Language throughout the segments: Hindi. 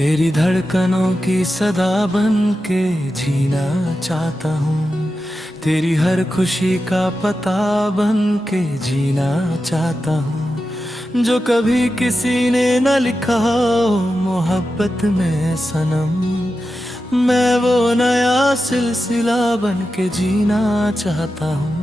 तेरी धड़कनों की सदा बन के जीना चाहता हूँ। तेरी हर खुशी का पता बन के जीना चाहता हूँ। जो कभी किसी ने न लिखा हो मोहब्बत में सनम, मैं वो नया सिलसिला बन के जीना चाहता हूँ।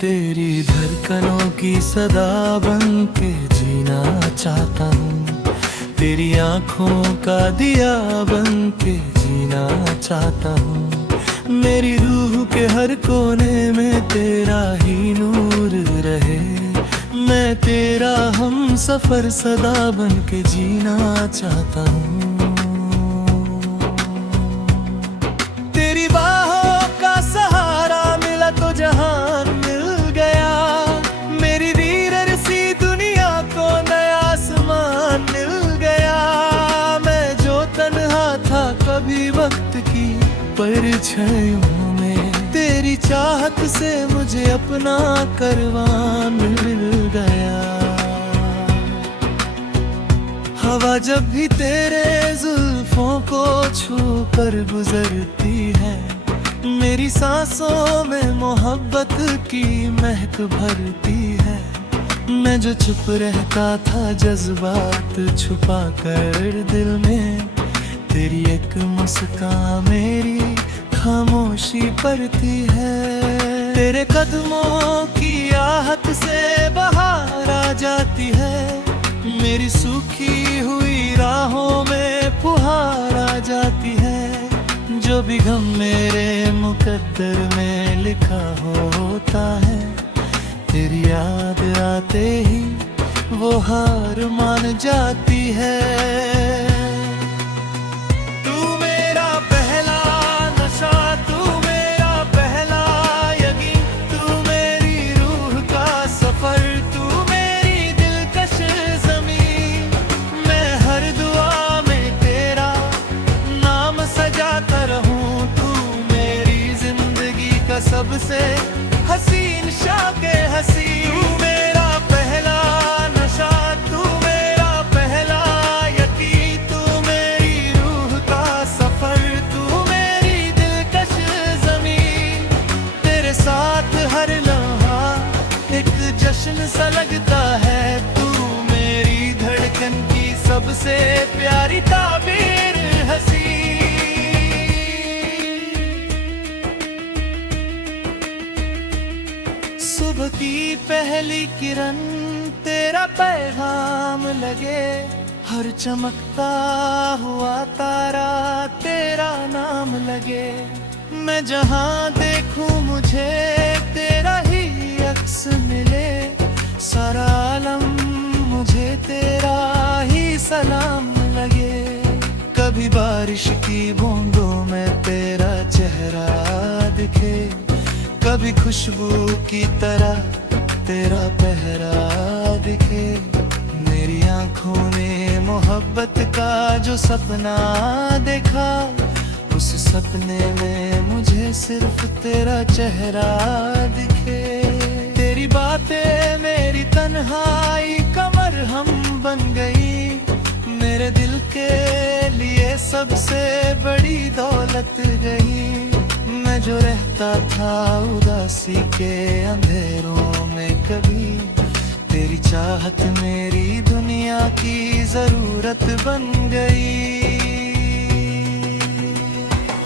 तेरी धड़कनों की सदा बन के जीना चाहता हूँ। तेरी आँखों का दिया बन के जीना चाहता हूँ। मेरी रूह के हर कोने में तेरा ही नूर रहे। मैं तेरा हम सफर सदा बन के जीना चाहता हूँ। तेरी बाहों का सहारा मिला तो जहान मिल गया। मेरी वीरर सी दुनिया को नया आसमान मिल गया। मैं जो तन्हा था कभी वक्त की परछाइयों में, तेरी चाहत से मुझे अपना करवान मिल गया। हवा जब भी तेरे जुल्फों को छू कर गुजरती है, मेरी सांसों में मोहब्बत की महक भरती है। मैं जो चुप रहता था जज्बात छुपा कर दिल में, तेरी एक मुस्कान मेरी खामोशी पड़ती है। तेरे कदमों की आहट से बहार आ जाती है। मेरी सूखी हुई राहों में फुहार आ जाती है। जो भी गम मेरे मुकद्दर में लिखा होता है, तेरी याद आते ही वो हार मान जाती है। तू मेरा पहला नशा, तू मेरा पहला यकीन, तू मेरी रूह का सफर, तू मेरी दिलकश ज़मीं। मैं हर दुआ में तेरा नाम सजाता रहूं। तू मेरी जिंदगी का सबसे हसीन शाके हसी। तू मेरा पहला नशा, तू मेरा पहला यकीन, तू मेरी रूह का सफर, तू मेरी दिलकश ज़मीं। तेरे साथ हर लम्हा एक जश्न सा लगता है। तू मेरी धड़कन की सबसे प्यारी ताबीर हसी। सुबह की पहली किरण तेरा पैगाम लगे। हर चमकता हुआ तारा तेरा नाम लगे। मैं जहाँ देखूं मुझे तेरा ही अक्स मिले। सारा आलम मुझे तेरा ही सलाम लगे। कभी बारिश की बूंदों में तेरा चेहरा दिखे, कभी खुशबू की तरह तेरा पहरा दिखे। मेरी आंखों ने मोहब्बत का जो सपना देखा, उस सपने में मुझे सिर्फ तेरा चेहरा दिखे। तेरी बातें मेरी तन्हाई का मरहम बन गई। मेरे दिल के लिए सबसे बड़ी दौलत गई। मैं जो रहता था उदासी के अंधेरों में, कभी तेरी चाहत मेरी दुनिया की जरूरत बन गई।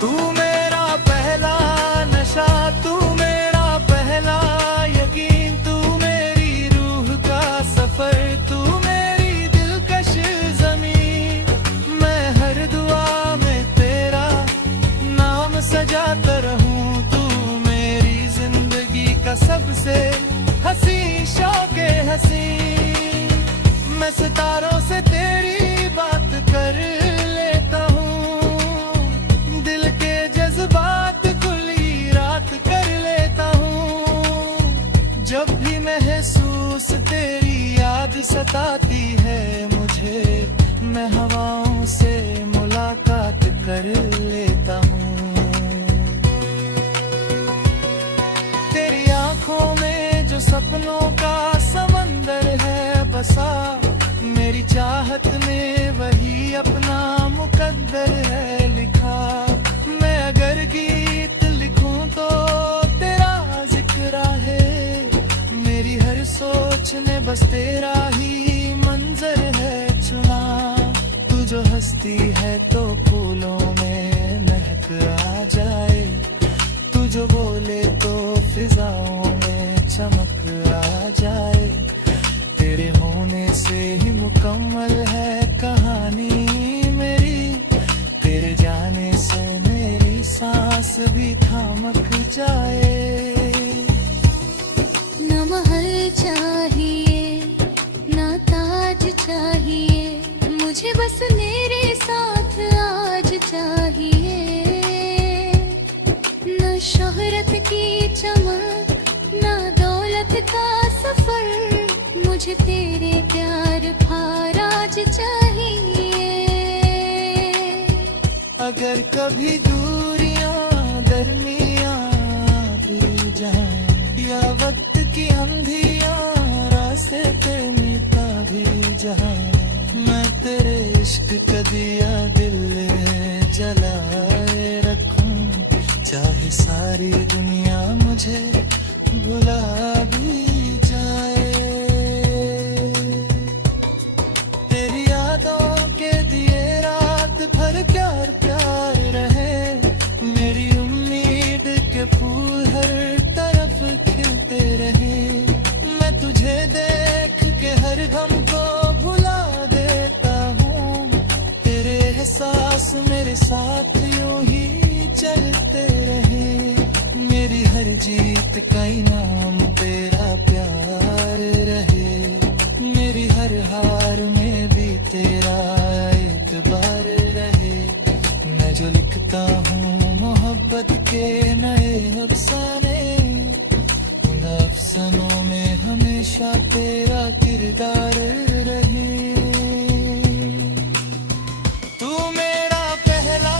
तू मेरा पहला नशा, तू मेरा पहला यकीन, तू मेरी रूह का सफर, तू मेरी दिलकश ज़मीं। मैं हर दुआ में तेरा नाम सजाता रहूं। तू मेरी जिंदगी का सबसे हसी शौके हसी। मैं सितारों से तेरी बात कर लेता हूँ। दिल के जज्बात खुली रात कर लेता हूँ। जब भी महसूस तेरी याद सताती है मुझे, मैं हवाओं से मुलाकात कर लेता हूँ। तेरी आंखों में जो सपनों का समंदर है बसा, मेरी चाह सोचने बस तेरा ही मंजर है चुना। तू जो हंसती है तो फूलों में महक आ जाए, तू जो बोले तो फिजाओं में चमक आ जाए। तेरे होने से ही मुकम्मल है कहानी मेरी, तेरे जाने से मेरी सांस भी थमक जाए। न महल चाहिए न ताज चाहिए, मुझे बस मेरे साथ आज चाहिए। न शोहरत की चमक न दौलत का सफर, मुझे तेरे प्यार का राज चाहिए। अगर कभी दूरियां दरमियां भी जाएं, या वक्त की अंधियां रास्ते पे मिटा भी जाएं, मैं तेरे इश्क का दिया दिल में जलाए रखूं। चाहे सारी दुनिया मुझे भुला भी जाए, तेरी यादों के दिए रात भर प्यार प्यार रहे। मेरी उम्मीद के फूल हर तरफ खिलते रहे। मैं तुझे देख के हर गम को भुला देता हूँ, तेरे एहसास मेरे साथ यूं ही चलते रहे। मेरी हर जीत का इनाम तेरा प्यार रहे, मेरी हर हार में भी तेरा एक बार रहे। मैं जो लिखता हूँ मोहब्बत के नए अफसाने, उन अफसानों में हमेशा तेरा किरदार रहे। तू मेरा पहला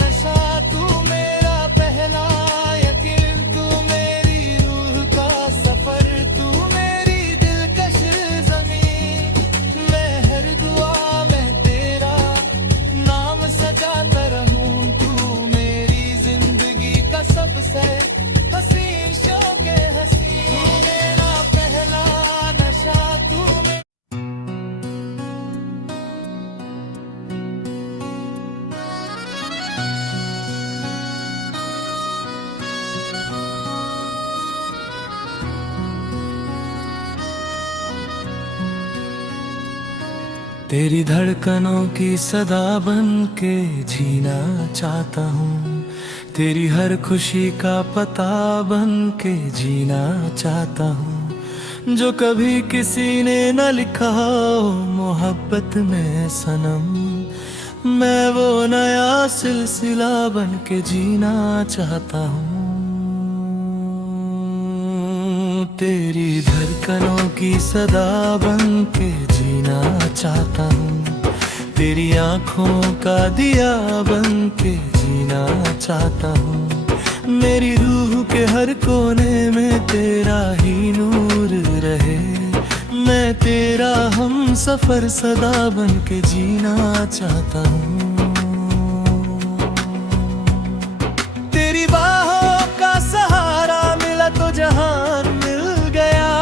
नशा, तू मेरा पहला यकीन, तू मेरी रूह का सफर, तू मेरी दिलकश ज़मीं। मैं हर दुआ में तेरा नाम सजाता रहूं, तू मेरी जिंदगी का सबसे हसीन शौक़ हसीन। तू मेरा पहला नशा, तू तेरी धड़कनों की सदा बन के जीना चाहता हूँ, तेरी हर खुशी का पता बन के जीना चाहता हूँ। जो कभी किसी ने न लिखा हो मोहब्बत में सनम, मैं वो नया सिलसिला बन के जीना चाहता हूँ। तेरी धड़कनों की सदा बन के जीना चाहता हूँ, तेरी आँखों का दिया बन के जीना चाहता हूँ। मेरी रूह के हर कोने में तेरा ही नूर रहे, मैं तेरा हम सफर सदा बन के जीना चाहता हूँ। तेरी बाहों का सहारा मिला तो जहान मिल गया,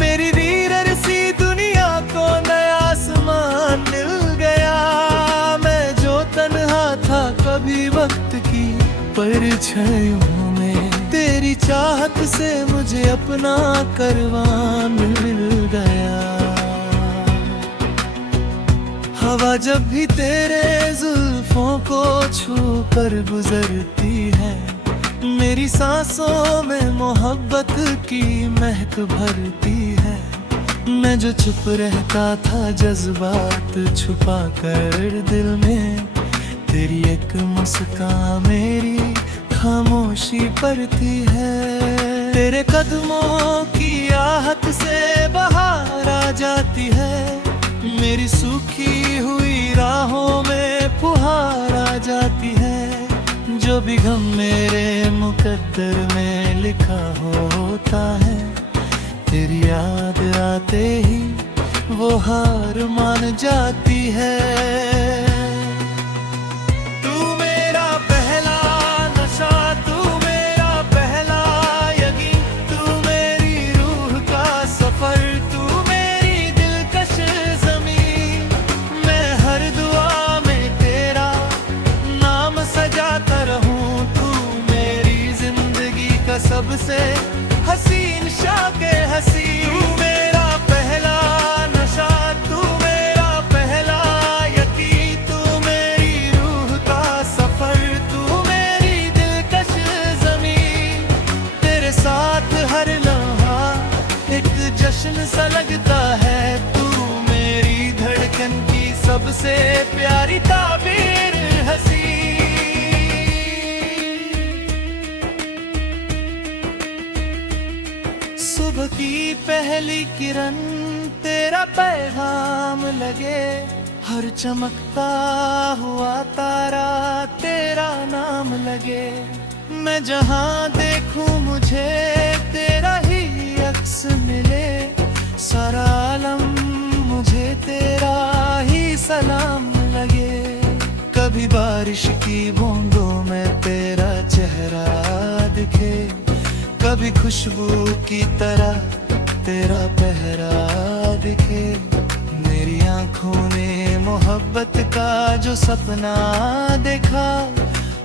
मेरी वीरर सी दुनिया को नया आसमान मिल गया। मैं जो तन्हा था कभी वक्त की परछाइयों में, तेरी चाहत से मुझे अपना करवान मिल गया। हवा जब भी तेरे जुल्फों को छू कर गुजरती है, मेरी सांसों में मोहब्बत की महक भरती है। मैं जो चुप रहता था जज्बात छुपा कर दिल में, तेरी एक मुस्कान मेरी खामोशी पड़ती है। तेरे कदमों की आहट से बहार आ जाती है, मेरी सूखी हुई राहों में फुहार आ जाती है। जो भी गम मेरे मुकद्दर में लिखा होता है, तेरी याद आते ही वो हार मान जाती है। तू मेरा पहला नशा, तू मेरा पहला यकीन, तू मेरी रूह का सफर, सबसे प्यारी ताबीर हंसी। सुबह की पहली किरण तेरा पैगाम लगे, हर चमकता हुआ तारा तेरा नाम लगे। मैं जहां देखूं मुझे तेरा ही अक्स मिले, सारा आलम मुझे तेरा ही सलाम लगे। कभी बारिश की बूंदों में तेरा चेहरा दिखे, कभी खुशबू की तरह तेरा पहरा दिखे। मेरी आंखों ने मोहब्बत का जो सपना देखा,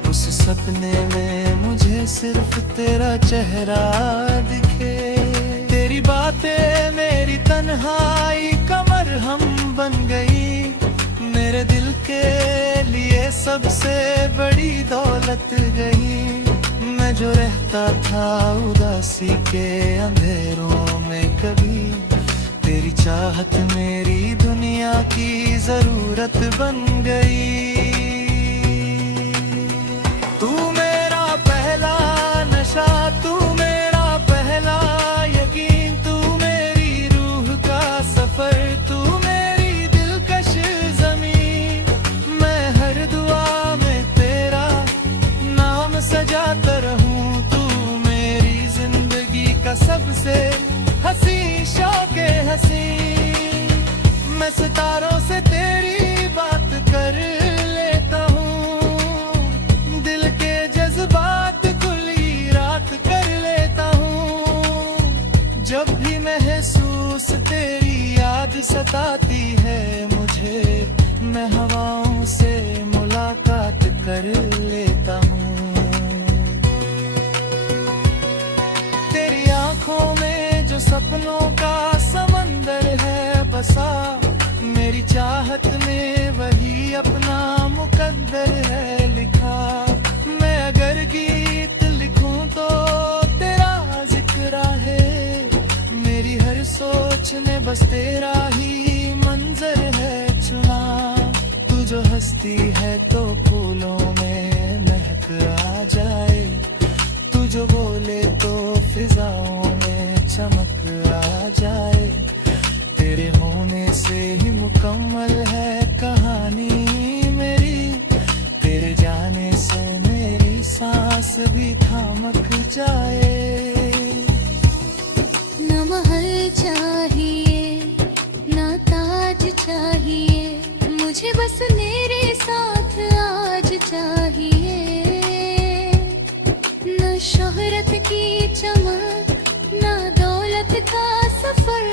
उस सपने में मुझे सिर्फ तेरा चेहरा दिखे। तेरी बातें मेरी तन्हाई का मरहम बन गई, मेरे दिल के लिए सबसे बड़ी दौलत गई। मैं जो रहता था उदासी के अंधेरों में, कभी तेरी चाहत मेरी दुनिया की जरूरत बन गई। तू मेरा पहला नशा, तू मेरा पहला यकीन, तू मेरी रूह का सफर, तू मेरी दिलकश ज़मीं। मैं हर दुआ में तेरा नाम सजाता रहूं, तू मेरी जिंदगी का सबसे हंसी शौक़े हंसी। मैं सितारों से तेरी बात कर लेता हूँ, दिल के जज्बात खुली रात कर लेता हूँ। जब भी महसूस तेरी याद सताती है मुझे, मैं हवाओं से मुलाकात कर लेता हूँ। तेरी आंखों में जो सपनों का समंदर है बसा, मेरी चाहत ने वही अपना मुकद्दर है लिखा। मैं अगर गीत लिखूं तो तेरा जिक्र है, मेरी हर सोच में बस तेरा ही मंजर है चुना। तू जो हंसती है तो फूलों में महक आ जाए, तू जो बोले तो फिजाओं में चमक आ जाए। तेरे होने से ही मुकम्मल है कहानी मेरी, तेरे जाने से मेरी सांस भी थमक जाए। न महल चाहिए न ताज चाहिए, मुझे बस मेरे साथ आज चाहिए। न शोहरत की चमक न दौलत का सफर,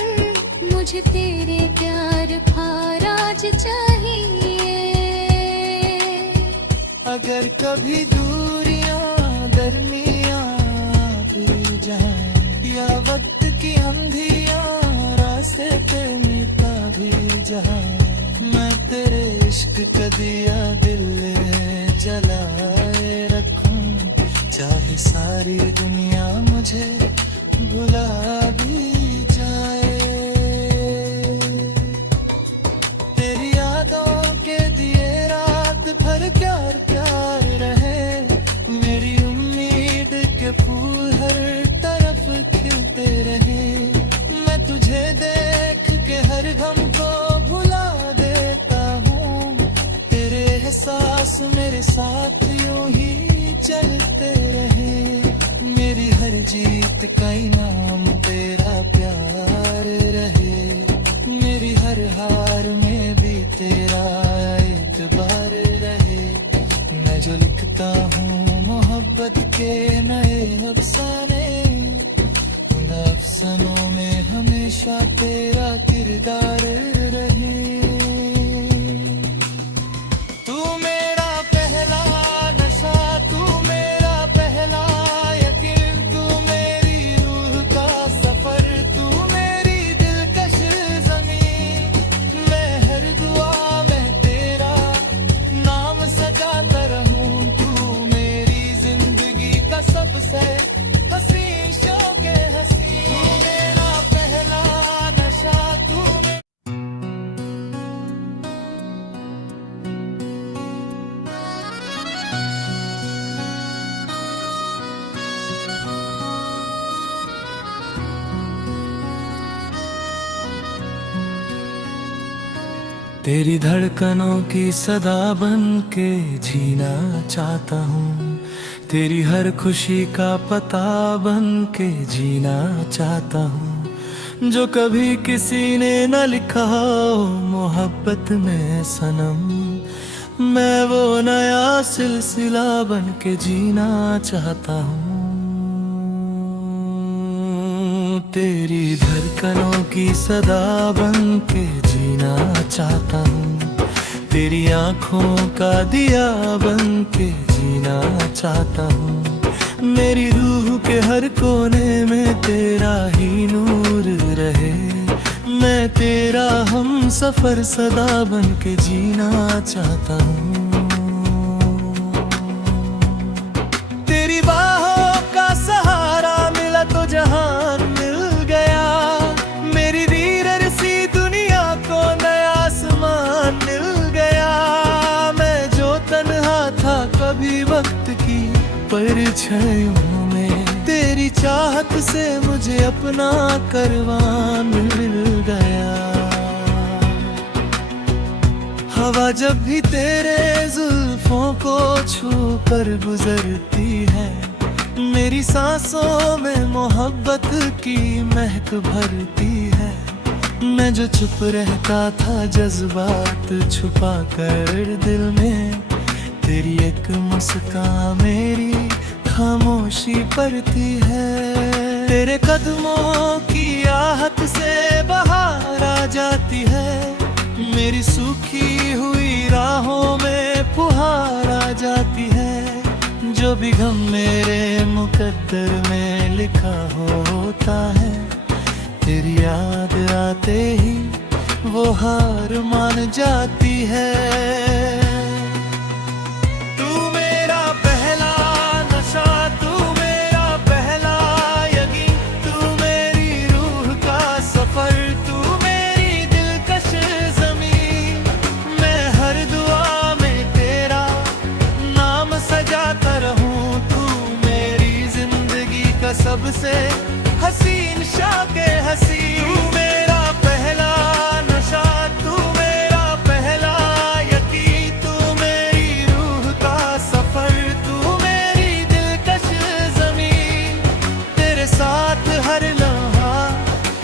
मुझे तेरे प्यार खाराज चाहिए। अगर कभी दूरियां दरमियां भी जाएं, या वक्त की अंधियां रास्ते पे मिटा भी जाएं, मैं तेरे इश्क का दिया दिल में जलाए रखूं। चाहे सारी दुनिया मुझे भुला भी जाए, तेरी यादों के दिए रात भर प्यार प्यार रहे। मेरी उम्मीद के फूल हर तरफ खिलते रहे। मैं तुझे देख के हर गम को भुला देता हूँ, तेरे एहसास मेरे साथ यूं ही चलते रहे। मेरी हर जीत का इनाम तेरा प्यार रहे, मेरी हर हार में भी तेरा एतबार रहे। मैं जो लिखता हूँ मोहब्बत के नए अफसाने, उन अफसानों में हमेशा तेरा किरदार रहे। तू मेरा पहला नशा, तू मेरा पहला यकीन, तू मेरी रूह का सफर, तू मेरी दिलकश ज़मीं। मैं हर दुआ में तेरा नाम सजाता रहूं, तू मेरी जिंदगी का सबसे हंसी शौक़े हंसी। तेरी धड़कनों की सदा बन के जीना चाहता हूँ, तेरी हर खुशी का पता बन के जीना चाहता हूँ। जो कभी किसी ने न लिखा हो मोहब्बत में सनम, मैं वो नया सिलसिला बन के जीना चाहता हूँ। तेरी धड़कनों की सदा बन के जीना चाहता हूँ, तेरी आँखों का दिया बन के जीना चाहता हूँ। मेरी रूह के हर कोने में तेरा ही नूर रहे, मैं तेरा हम सफर सदा बन के जीना चाहता हूँ। तेरी बाहों का सहारा मिला तो जहान मिल गया, मेरी वीरर सी दुनिया को नया आसमान मिल गया। मैं जो तन्हा था कभी वक्त की परछाइयों में, तेरी चाहत से मुझे अपना करवान मिल गया। हवा जब भी तेरे जुल्फों को छू कर गुजरती है, मेरी सांसों में मोहब्बत की महक भरती है। मैं जो चुप रहता था जज्बात छुपा कर दिल में, तेरी एक मुस्कान मेरी खामोशी पड़ती है। तेरे कदमों की आहट से बहार आ जाती है, मेरी सूखी हुई राहों में फुहार आ जाती है। जो भी गम मेरे मुकद्दर में लिखा होता है, तेरी याद आते ही वो हार मान जाती है। तू मेरा पहला नशा, तू मेरा पहला यकीन, तू मेरी रूह का सफर, तू मेरी दिलकश ज़मीं। मैं हर दुआ में तेरा नाम सजाता रहूं, तू मेरी जिंदगी का सबसे हसीन शाके हसी। तू मेरा पहला नशा, तू मेरा पहला यकीन, तू मेरी रूह का सफर, तू मेरी दिलकश ज़मीन। तेरे साथ हर लम्हा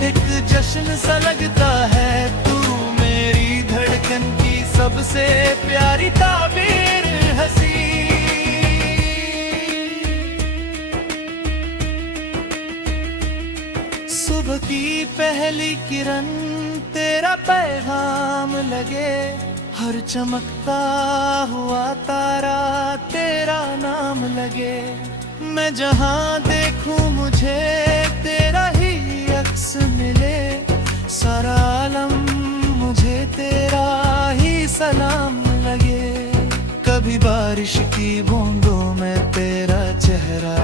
एक जश्न सा लगता है, तू मेरी धड़कन की सबसे प्यारी ताबीर हसी। सुबह की पहली किरण तेरा पैगाम लगे, हर चमकता हुआ तारा तेरा नाम लगे। मैं जहाँ देखूं मुझे तेरा ही अक्स मिले, सारा आलम मुझे तेरा ही सलाम लगे। कभी बारिश की बूंदों में तेरा चेहरा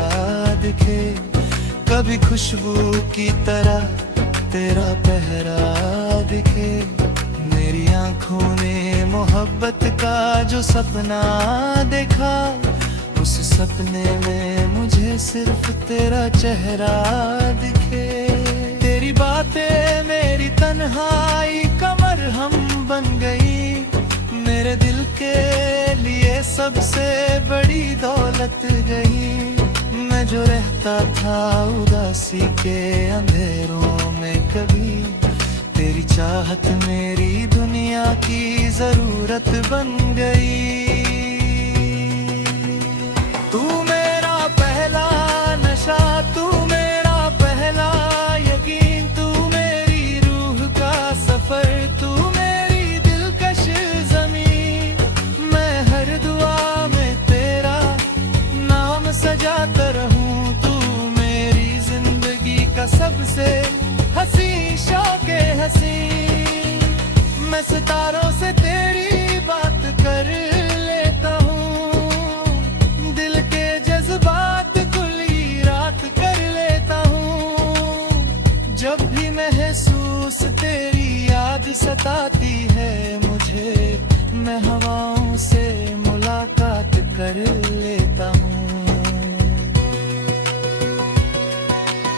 दिखे, कभी खुशबू की तरह तेरा पहरा दिखे। मेरी आंखों ने मोहब्बत का जो सपना देखा, उस सपने में मुझे सिर्फ तेरा चेहरा दिखे। तेरी बातें मेरी तन्हाई का मरहम बन गई, मेरे दिल के लिए सबसे बड़ी दौलत गई। मैं जो रहता था उदासी के अंधेरों में कभी, तेरी चाहत मेरी दुनिया की जरूरत बन गई। तू मेरा पहला नशा, तू मेरा पहला यकीन, तू मेरी रूह का सफर, तू मेरी दिलकश ज़मीन। मैं हर दुआ में तेरा नाम सजाता रहूं, तू मेरी जिंदगी का सबसे हसी शौके हसी। मैं सितारों से तेरी बात कर लेता हूँ, दिल के जज्बात खुली रात कर लेता हूँ। जब भी महसूस तेरी याद सताती है मुझे, मैं हवाओं से मुलाकात कर लेता हूँ।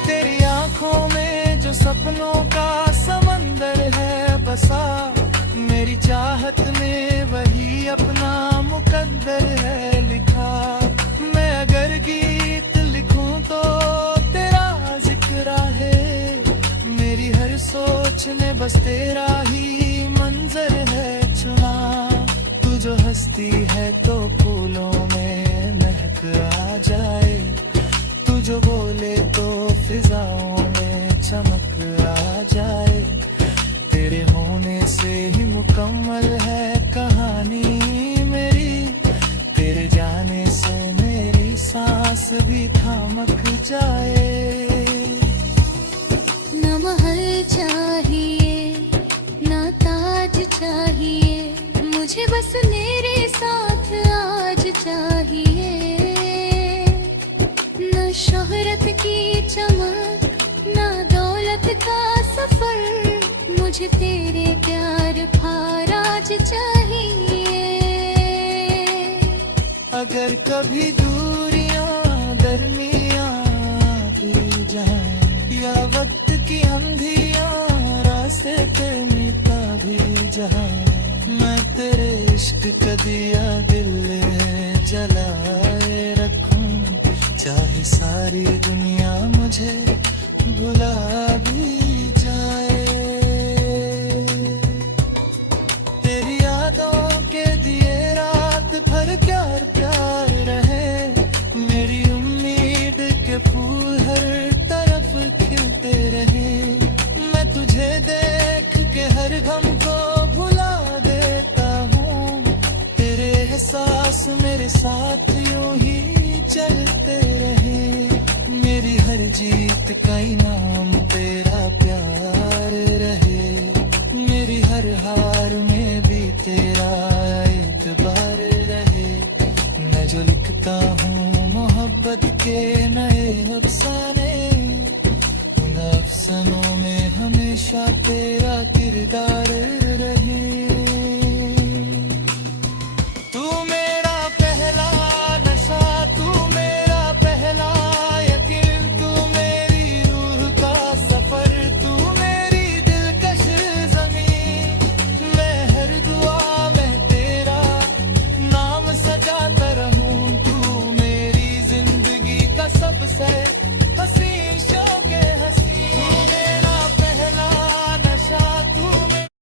तेरी आंखों में जो सपनों का समंदर है बसा, मेरी चाह चाहत में वही अपना मुकद्दर है लिखा। मैं अगर गीत लिखूं तो तेरा जिक्र है, मेरी हर सोच में बस तेरा ही मंजर है चुना। तू जो हंसती है तो फूलों में महक आ जाए, तू जो बोले तो फिजाओं में चमक आ जाए। तेरे होने से ही मुकम्मल है कहानी मेरी, तेरे जाने से मेरी सांस भी थमक जाए। न महल चाहिए न ताज चाहिए, मुझे बस मेरे साथ आज चाहिए। न शोहरत की चमक न दौलत का सफर, मुझे तेरे प्यार का राज चाहिए। अगर कभी दूरियां दरमियां भी जाएं, या वक्त की अंधियां रास्ते पे मिटा भी जाएं, मैं तेरे इश्क का दिया दिल में जलाए रखूं। चाहे सारी दुनिया मुझे भुला भी जाए, तेरी यादों के दिए रात भर प्यार प्यार रहे। मेरी उम्मीद के फूल हर तरफ खिलते रहे। मैं तुझे देख के हर गम को भुला देता हूँ, तेरे एहसास मेरे साथ यूं ही चलते रहे। मेरी हर जीत का इनाम तेरा प्यार रहे, मेरी हर हार में भी तेरा एतबार रहे। मैं जो लिखता हूँ मोहब्बत के नए अफसाने, उन अफसानों में हमेशा तेरा